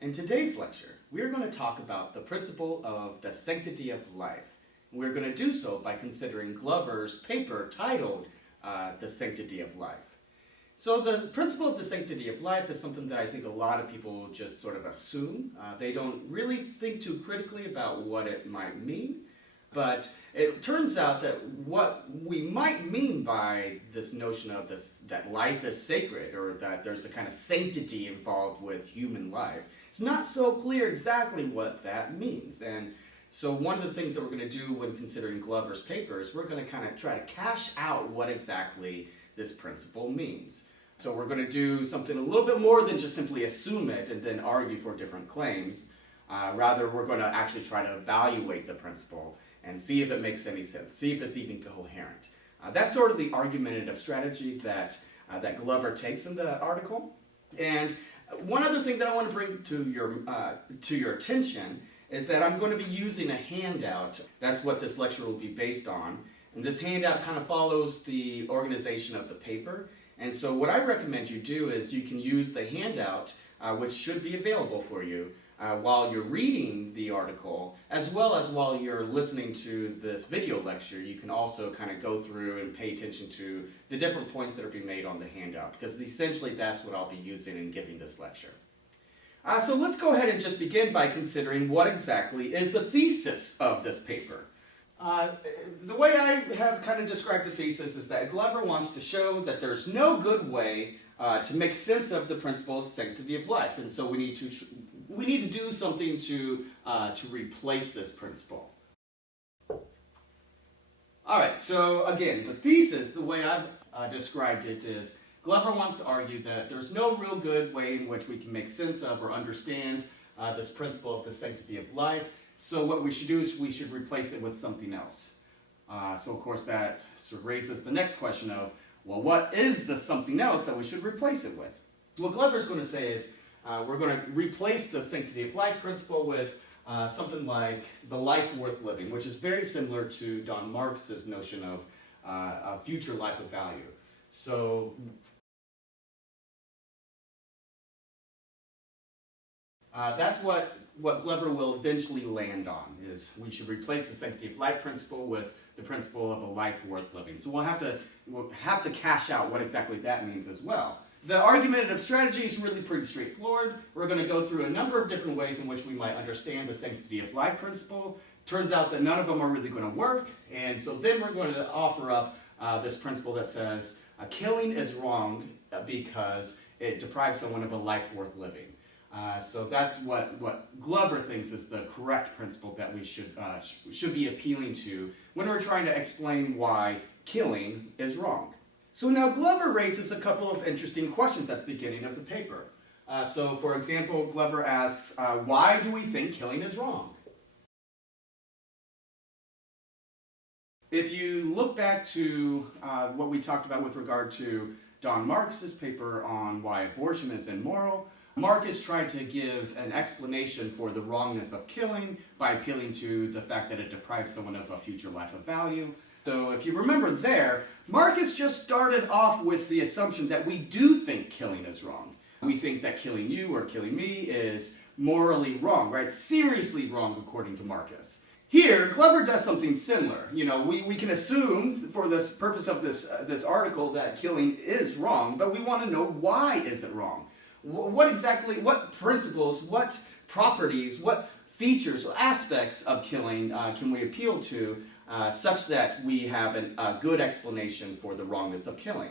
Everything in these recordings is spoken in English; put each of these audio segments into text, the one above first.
In today's lecture, we are going to talk about the principle of the sanctity of life. We're going to do so by considering Glover's paper titled The Sanctity of Life. So the principle of the sanctity of life is something that I think a lot of people just sort of assume. They don't really think too critically about what it might mean. But it turns out that what we might mean by this notion of this, that life is sacred, or that there's a kind of sanctity involved with human life, it's not so clear exactly what that means. And so one of the things that we're going to do when considering Glover's paper is we're going to kind of try to cash out what exactly this principle means. So we're going to do something a little bit more than just simply assume it and then argue for different claims. Rather, we're going to actually try to evaluate the principle and see if it makes any sense, see if it's even coherent. That's sort of the argumentative strategy that Glover takes in the article. And one other thing that I want to bring to your attention is that I'm going to be using a handout. That's what this lecture will be based on. And this handout kind of follows the organization of the paper. And so what I recommend you do is you can use the handout, which should be available for you, while you're reading the article, as well as while you're listening to this video lecture. You can also kind of go through and pay attention to the different points that are being made on the handout, because essentially that's what I'll be using in giving this lecture. So let's go ahead and just begin by considering what exactly is the thesis of this paper. The way I have kind of described the thesis is that Glover wants to show that there's no good way to make sense of the principle of sanctity of life, and so we need to do something to replace this principle. All right, so again, the thesis, the way I've described it, is Glover wants to argue that there's no real good way in which we can make sense of or understand this principle of the sanctity of life. So what we should do is we should replace it with something else. So of course that sort of raises the next question of, well, what is the something else that we should replace it with? What Glover's going to say is, we're going to replace the sanctity of life principle with something like the life worth living, which is very similar to Don Marx's notion of a future life of value. So that's what Glover will eventually land on, is we should replace the sanctity of life principle with the principle of a life worth living. So we'll have to cash out what exactly that means as well. The argumentative strategy is really pretty straightforward. We're going to go through a number of different ways in which we might understand the sanctity of life principle. Turns out that none of them are really going to work, and so then we're going to offer up this principle that says killing is wrong because it deprives someone of a life worth living. So that's what Glover thinks is the correct principle that we should be appealing to when we're trying to explain why killing is wrong. So now Glover raises a couple of interesting questions at the beginning of the paper. So for example, Glover asks, why do we think killing is wrong? If you look back to what we talked about with regard to Don Marx's paper on why abortion is immoral, Marcus tried to give an explanation for the wrongness of killing by appealing to the fact that it deprives someone of a future life of value. So if you remember there, Marcus just started off with the assumption that we do think killing is wrong. We think that killing you or killing me is morally wrong, right? Seriously wrong according to Marcus. Here, Glover does something similar. You know, we can assume for this purpose of this article that killing is wrong, but we want to know why is it wrong? What principles, what properties, what features, aspects of killing can we appeal to such that we have a good explanation for the wrongness of killing?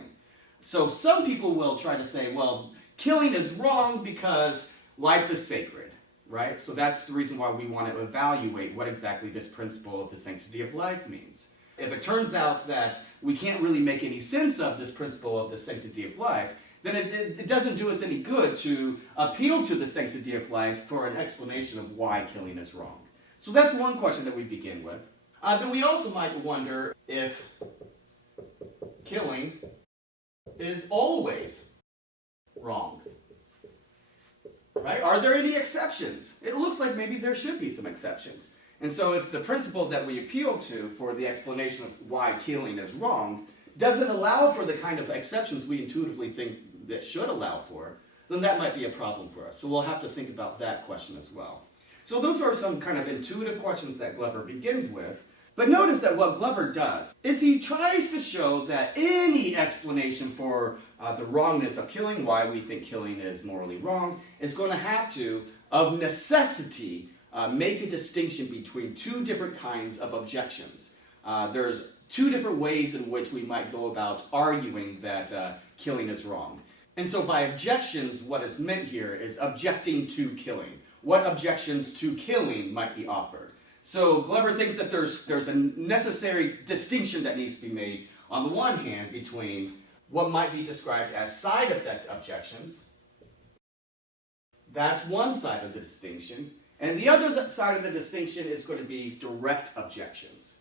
So some people will try to say, well, killing is wrong because life is sacred, right? So that's the reason why we want to evaluate what exactly this principle of the sanctity of life means. If it turns out that we can't really make any sense of this principle of the sanctity of life, then it doesn't do us any good to appeal to the sanctity of life for an explanation of why killing is wrong. So that's one question that we begin with. Then we also might wonder if killing is always wrong. Right? Are there any exceptions? It looks like maybe there should be some exceptions. And so if the principle that we appeal to for the explanation of why killing is wrong doesn't allow for the kind of exceptions we intuitively think that should allow for, then that might be a problem for us. So we'll have to think about that question as well. So those are some kind of intuitive questions that Glover begins with. But notice that what Glover does is he tries to show that any explanation for the wrongness of killing, why we think killing is morally wrong, is going to have to, of necessity, make a distinction between two different kinds of objections. There's two different ways in which we might go about arguing that killing is wrong. And so by objections, what is meant here is objecting to killing. What objections to killing might be offered? So Glover thinks that there's a necessary distinction that needs to be made on the one hand between what might be described as side effect objections. That's one side of the distinction. And the other side of the distinction is going to be direct objections.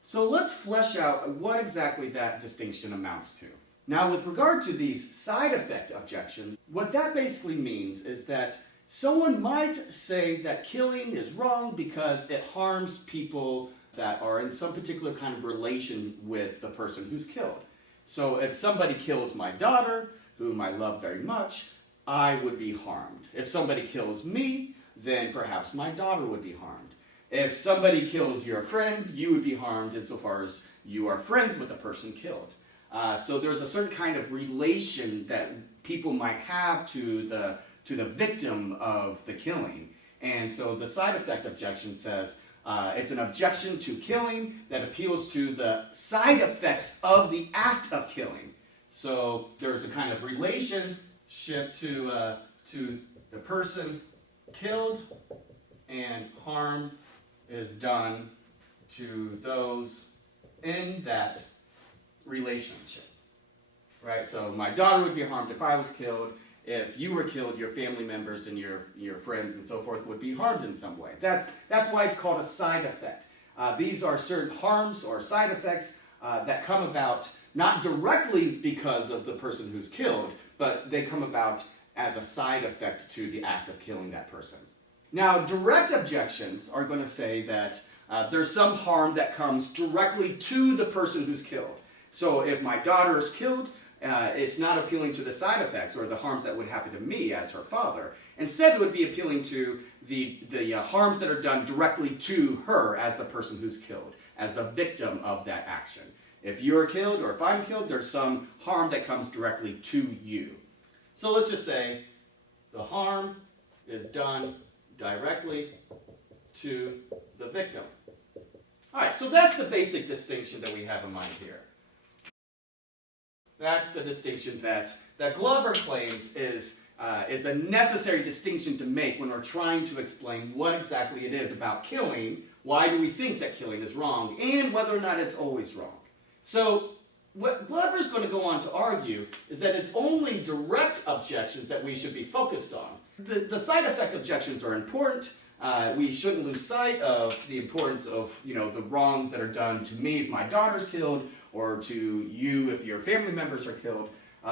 So let's flesh out what exactly that distinction amounts to. Now, with regard to these side effect objections, what that basically means is that someone might say that killing is wrong because it harms people that are in some particular kind of relation with the person who's killed. So if somebody kills my daughter, whom I love very much, I would be harmed. If somebody kills me, then perhaps my daughter would be harmed. If somebody kills your friend, you would be harmed insofar as you are friends with the person killed. So there's a certain kind of relation that people might have to the victim of the killing. And so the side effect objection says it's an objection to killing that appeals to the side effects of the act of killing. So there's a kind of relationship to the person killed, and harm is done to those in that relationship. Right? So my daughter would be harmed if I was killed. If you were killed, your family members and your friends and so forth would be harmed in some way. That's why it's called a side effect. These are certain harms or side effects that come about not directly because of the person who's killed, but they come about as a side effect to the act of killing that person. Now, direct objections are going to say that there's some harm that comes directly to the person who's killed. So if my daughter is killed, it's not appealing to the side effects or the harms that would happen to me as her father. Instead, it would be appealing to the harms that are done directly to her as the person who's killed, as the victim of that action. If you're killed or if I'm killed, there's some harm that comes directly to you. So let's just say the harm is done directly to the victim. All right, so that's the basic distinction that we have in mind here. That's the distinction that Glover claims is a necessary distinction to make when we're trying to explain what exactly it is about killing, why do we think that killing is wrong, and whether or not it's always wrong. So what Glover's going to go on to argue is that it's only direct objections that we should be focused on. The side effect objections are important. We shouldn't lose sight of the importance of the wrongs that are done to me if my daughter's killed, or to you if your family members are killed.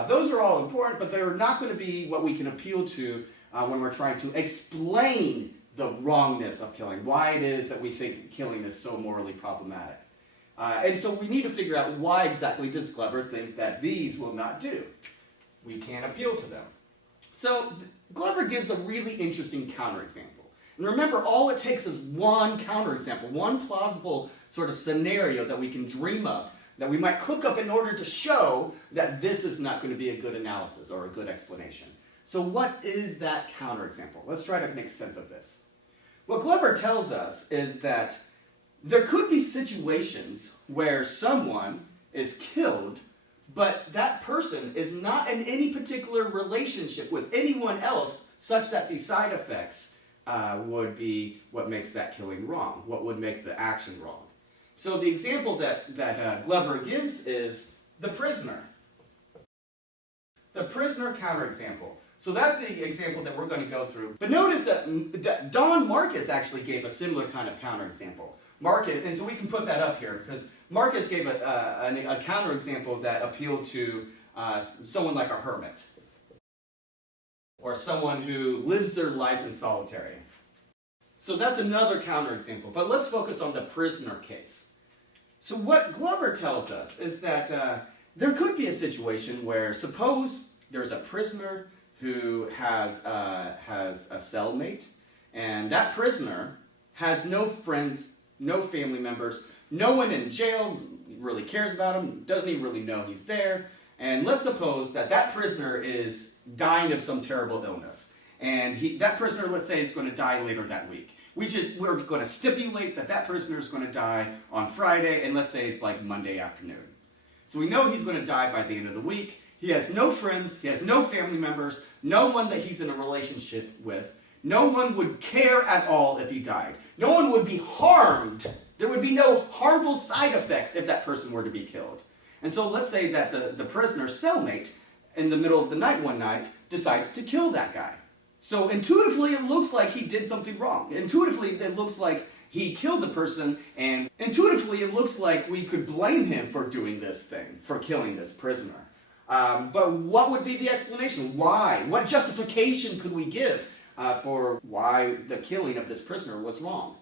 Those are all important, but they're not going to be what we can appeal to when we're trying to explain the wrongness of killing, why it is that we think killing is so morally problematic. And so we need to figure out why exactly does Glover think that these will not do. We can't appeal to them. So Glover gives a really interesting counterexample. And remember, all it takes is one counterexample, one plausible sort of scenario that we can dream up, that we might cook up in order to show that this is not going to be a good analysis or a good explanation. So what is that counterexample? Let's try to make sense of this. What Glover tells us is that there could be situations where someone is killed, but that person is not in any particular relationship with anyone else such that the side effects would be what makes that killing wrong, what would make the action wrong. So the example that Glover gives is the prisoner. The prisoner counterexample. So that's the example that we're going to go through. But notice that Don Marcus actually gave a similar kind of counterexample. Marcus, and so we can put that up here, because Marcus gave a counterexample that appealed to someone like a hermit, or someone who lives their life in solitary. So that's another counterexample, but let's focus on the prisoner case. So what Glover tells us is that there could be a situation where, suppose there's a prisoner who has a cellmate, and that prisoner has no friends, no family members, no one in jail really cares about him, doesn't even really know he's there. And let's suppose that that prisoner is dying of some terrible illness. And that prisoner, let's say, is going to die later that week. We're going to stipulate that that prisoner is going to die on Friday, and let's say it's like Monday afternoon. So we know he's going to die by the end of the week. He has no friends, he has no family members, no one that he's in a relationship with. No one would care at all if he died. No one would be harmed. There would be no harmful side effects if that person were to be killed. And so let's say that the prisoner's cellmate, in the middle of the night one night, decides to kill that guy. So intuitively, it looks like he did something wrong. Intuitively, it looks like he killed the person, and intuitively, it looks like we could blame him for doing this thing, for killing this prisoner. But what would be the explanation? Why? What justification could we give for why the killing of this prisoner was wrong?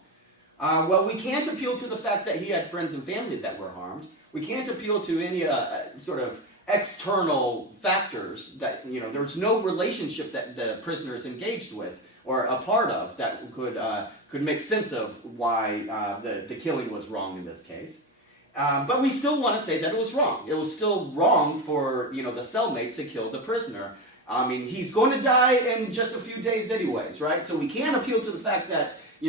Well, we can't appeal to the fact that he had friends and family that were harmed. We can't appeal to any sort of external factors that, there's no relationship that the prisoner is engaged with or a part of that could make sense of why the killing was wrong in this case. But we still want to say that it was wrong. It was still wrong for, the cellmate to kill the prisoner. I mean, he's going to die in just a few days anyways, right? So we can't appeal to the fact that, he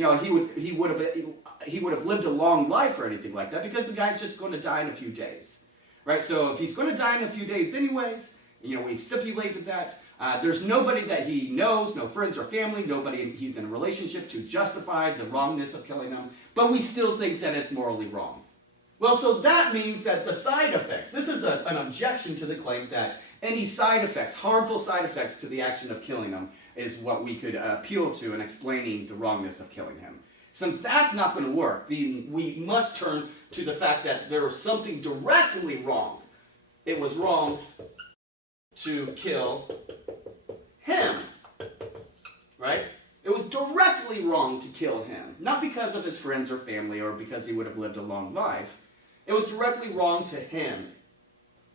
would have lived a long life or anything like that, because the guy's just going to die in a few days, right? So if he's going to die in a few days anyways, we've stipulated that. There's nobody that he knows, no friends or family, nobody he's in a relationship to justify the wrongness of killing him, but we still think that it's morally wrong. Well, so that means that the side effects, this is an objection to the claim that any side effects, harmful side effects to the action of killing him, is what we could appeal to in explaining the wrongness of killing him. Since that's not going to work, we must turn to the fact that there was something directly wrong. It was wrong to kill him, right? It was directly wrong to kill him, not because of his friends or family or because he would have lived a long life. It was directly wrong to him.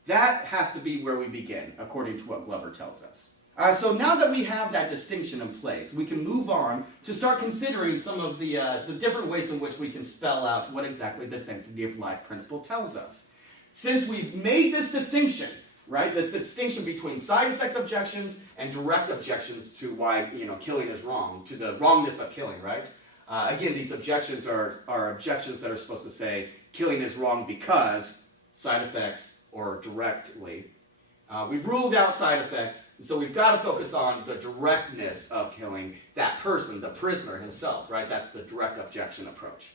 That has to be where we begin, according to what Glover tells us. So now that we have that distinction in place, we can move on to start considering some of the different ways in which we can spell out what exactly the sanctity of life principle tells us. Since we've made this distinction, right, this distinction between side effect objections and direct objections to why killing is wrong, to the wrongness of killing, right? Again, these objections are objections that are supposed to say killing is wrong because side effects or directly. We've ruled out side effects, so we've got to focus on the directness of killing that person, the prisoner himself, right? That's the direct objection approach.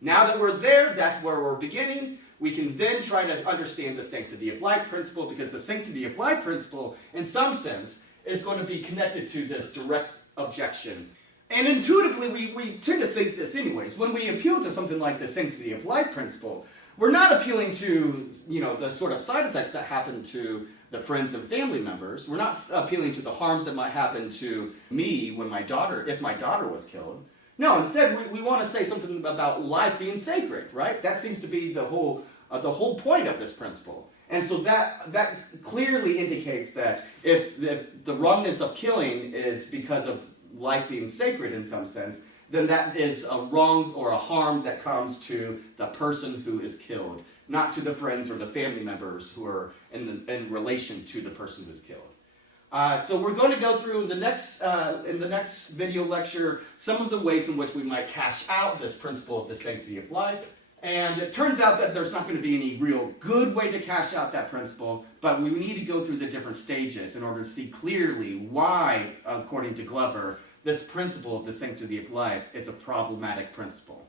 Now that we're there, that's where we're beginning. We can then try to understand the sanctity of life principle, because the sanctity of life principle, in some sense, is going to be connected to this direct objection. And intuitively, we tend to think this anyways. When we appeal to something like the sanctity of life principle, we're not appealing to, the sort of side effects that happen to the friends and family members. We're not appealing to the harms that might happen to me if my daughter was killed. No, instead, we want to say something about life being sacred, right? That seems to be the whole point of this principle. And so that clearly indicates that if the wrongness of killing is because of life being sacred in some sense, then that is a wrong or a harm that comes to the person who is killed, not to the friends or the family members who are in relation to the person who's killed. So we're going to go through in the next video lecture some of the ways in which we might cash out this principle of the sanctity of life. And it turns out that there's not going to be any real good way to cash out that principle, but we need to go through the different stages in order to see clearly why, according to Glover, this principle of the sanctity of life is a problematic principle.